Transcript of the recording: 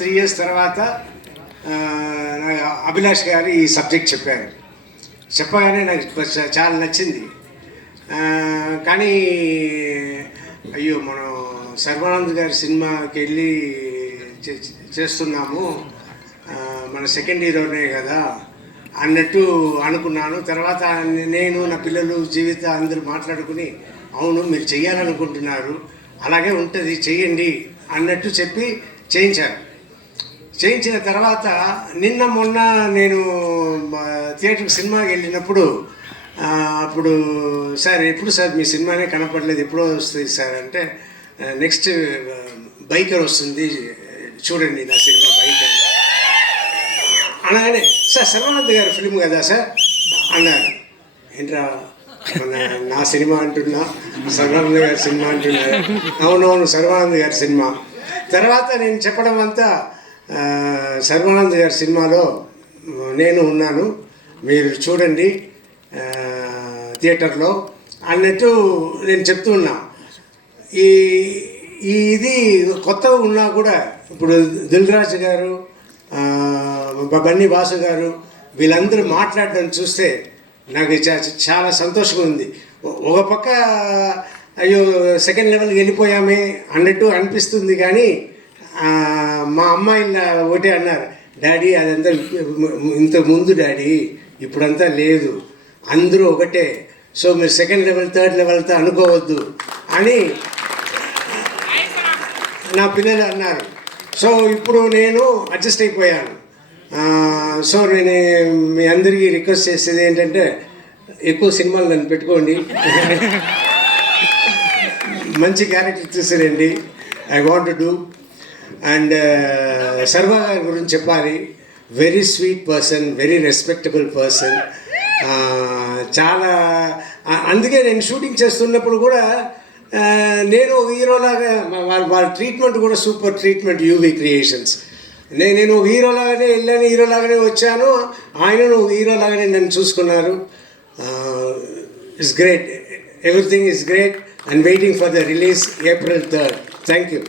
3 years తర్వాత అభిలాష్ గారు ఈ సబ్జెక్ట్ చెప్పారు. చెప్పగానే నాకు చాలా నచ్చింది. కానీ అయ్యో మనం సర్వానంద్ గారి సినిమాకి వెళ్ళి చేస్తున్నాము, మన సెకండ్ హీరోనే కదా అన్నట్టు అనుకున్నాను. తర్వాత నేను నా పిల్లలు జీవిత అందరూ మాట్లాడుకుని అవును మీరు చెయ్యాలనుకుంటున్నారు, అలాగే ఉంటుంది చెయ్యండి అన్నట్టు చెప్పి చేయించిన తర్వాత మొన్న నేను థియేటర్కి సినిమాకి వెళ్ళినప్పుడు అప్పుడు సార్ ఎప్పుడు సార్ మీ సినిమానే కనపడలేదు, ఎప్పుడో వస్తుంది సార్ అంటే నెక్స్ట్ బైకర్ వస్తుంది చూడండి నా సినిమా బైకర్ అనగానే సార్ సర్వానంద్ గారి ఫిల్మ్ కదా సార్ అన్నారు. ఏంట్రా నా సినిమా అంటున్నా, సర్వానంద్ గారి సినిమా అంటున్నా? అవునవును సర్వానంద్ గారి సినిమా. తర్వాత నేను చెప్పడం అంతా సర్వానంద్ గారి సినిమాలో నేను ఉన్నాను, మీరు చూడండి థియేటర్లో అన్నట్టు నేను చెప్తూ ఉన్నా. ఇది కొత్తగా ఉన్నా కూడా ఇప్పుడు దిల్ రాజు గారు, బన్నీ వాసు గారు వీళ్ళందరూ మాట్లాడడం చూస్తే నాకు చాలా సంతోషంగా ఉంది. ఒక పక్క అయ్యో సెకండ్ లెవెల్కి వెళ్ళిపోయామే అన్నట్టు అనిపిస్తుంది. కానీ మా అమ్మాయిలు ఒకటే అన్నారు, డాడీ అదంతా ఇంత ముందు డాడీ, ఇప్పుడంతా లేదు, అందరూ ఒకటే, సో మీరు సెకండ్ లెవెల్ థర్డ్ లెవెల్తో అనుకోవద్దు అని నా పిల్లలు అన్నారు. సో ఇప్పుడు నేను అడ్జస్ట్ అయిపోయాను. సో నేను మీ అందరికీ రిక్వెస్ట్ చేసేది ఏంటంటే ఎక్కువ సినిమాలు నన్ను పెట్టుకోండి, మంచి క్యారెక్టర్ తీసిరండి, I want to do. And Sarva గారి గురించి చెప్పాలి, very sweet person, very respectable person. చాలా అందుకే నేను షూటింగ్ చేస్తున్నప్పుడు కూడా నేను హీరోలాగా వాళ్ళ ట్రీట్మెంట్ కూడా సూపర్ ట్రీట్మెంట్, యూవీ క్రియేషన్స్. నేను హీరోలాగానే వెళ్ళాను, హీరోలాగానే వచ్చాను, ఆయనను హీరోలాగానే నన్ను చూసుకున్నారు. It's great, everything is great and waiting for the release April 3rd. Thank you.